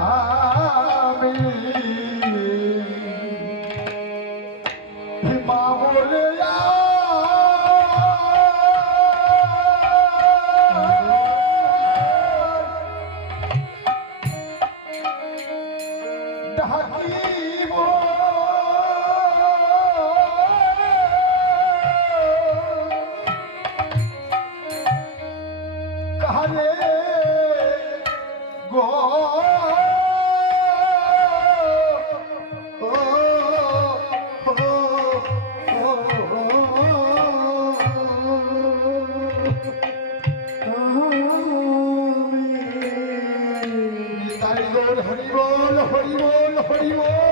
আমি মা বলে ডাকিব কারে গো হরি বল হরি বল হরি বল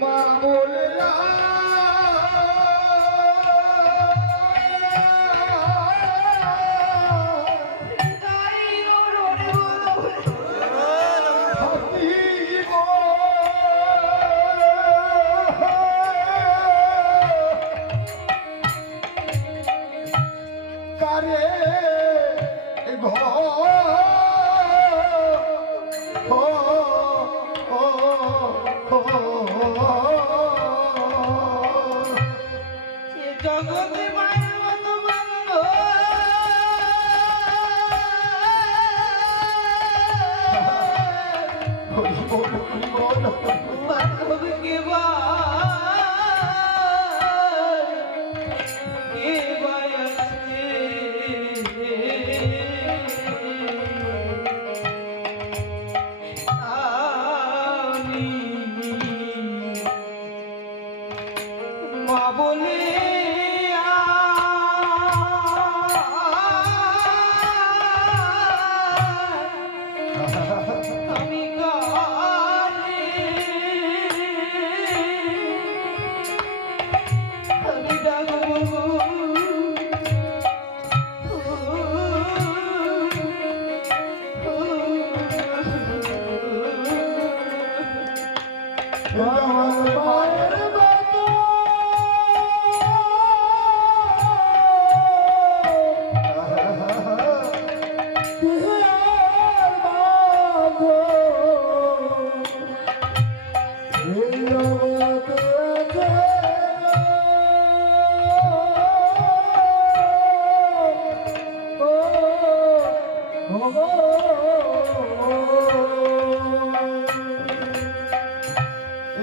মা বলে কারে জগতে মায়ের মতো বান্ধব কে মা বলে আমি আমি ডাকবো মায়ের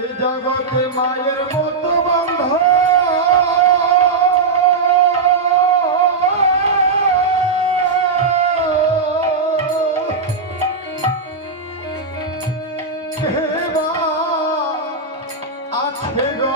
এই জগতে মায়ের মতো বান্ধব কেবা আছে গো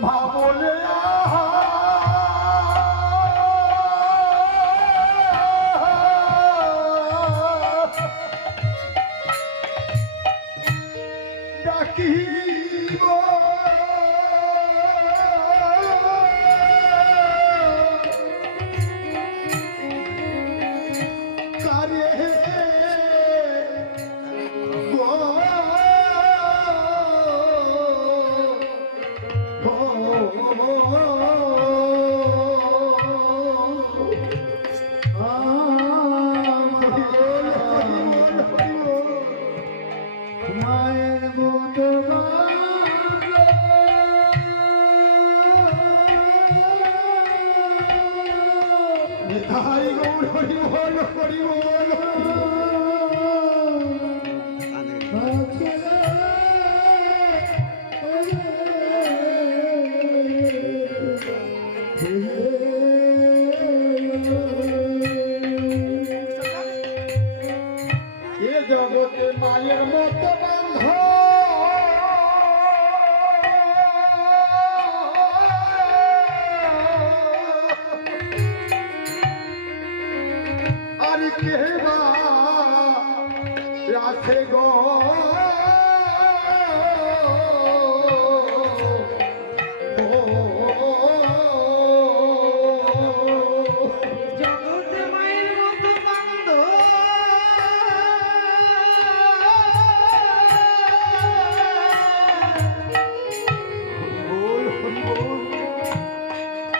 মা বলে ডাকিব কারে গো এ জগতে মায়ের মতো বন্ধ আর কে বা আছে গো জগতে মায়ের মতো বান্ধ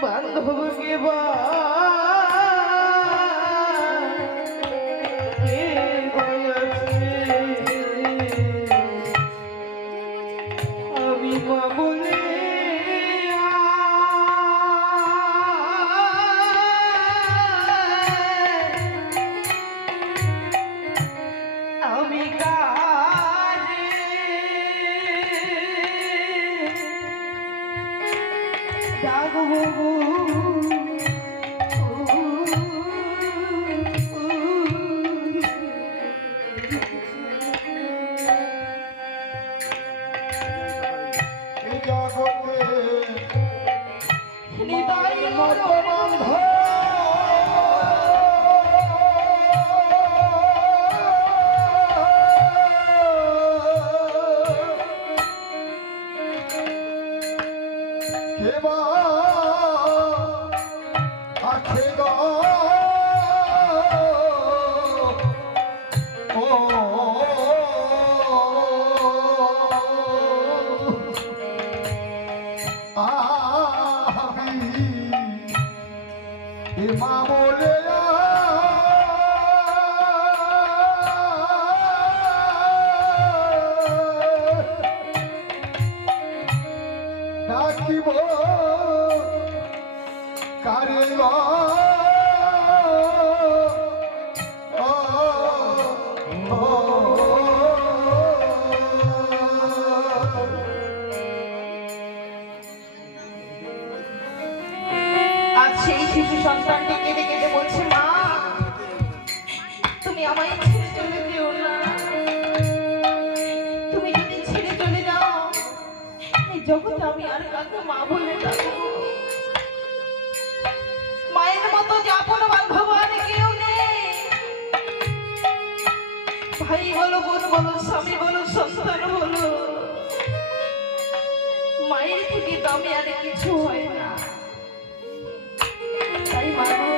বান্ধব কে বা কে বলেছে আমি মা বলে আমি কারে ডাকবো গো। এ জগতে নিতাই মতো বন্ধ কেবা আছে গো আমি মা বলে ডাকিব কারে গো আজ সেই শিশু সন্তানটি কেঁদে কেঁদে বলছে মা তুমি আমায় ছেড়ে চলে যেও না তুমি যদি ছেড়ে চলে যাও এই জগতে আমি আর কাউকে মা বলে ডাকবো মায়ের মতো আপন বান্ধব আর কেউ নেই ভাই বলো বোন বলো স্বামী বলো সন্তান বলো মায়ের থেকে দামি আর কিছু হয় না তাই মাগো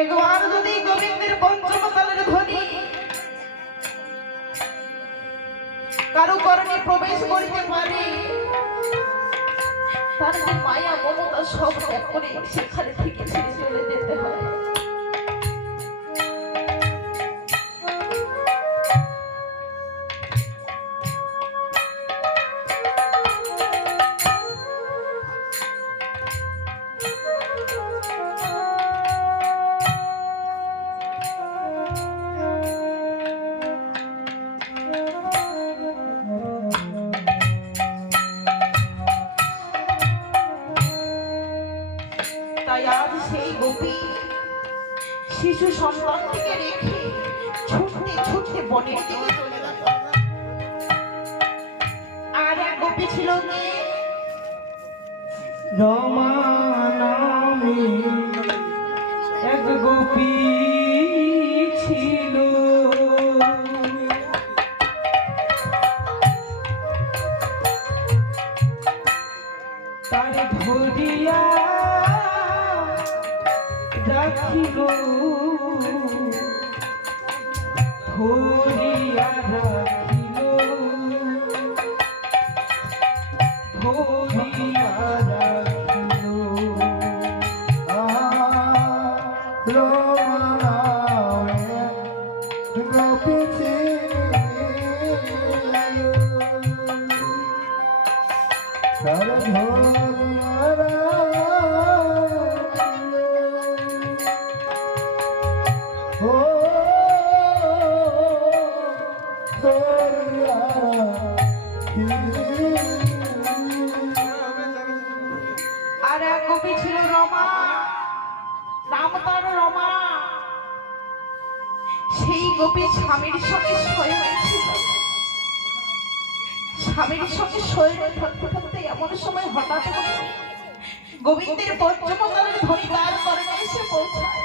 একবার যদি গোবিন্দের পঞ্চমতালের ধ্বনি কারো করণে প্রবেশ করিতে পারে তার যে মায়া মমতা সব ত্যাগ করে সেখানে থেকে ছেড়ে চলে যেতে হয় তাই আজ সেই গোপী শিশু সন্তানটিকে রেখে ছুটতে ছুটতে বনের দিকে চলে গেল আর এক গোপী ছিল কি রমা নামে এক গোপী ছিল তার ধরিয়া রাখিল ধরিয়া রাখিল ধরিয়া রাখিল Oh গোপী স্বামীর সঙ্গে শয়ে হয়েছিল। স্বামীর সঙ্গে শয়ে থাকতে থাকতে এমন সময় হঠাৎ করে গোবিন্দের বজ্রমণ্ডলের ধ্বনি তার করণে এসে পৌঁছায়।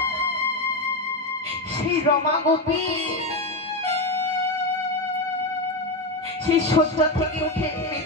সেই রমা গোপী সেই শয্যা থেকে উঠে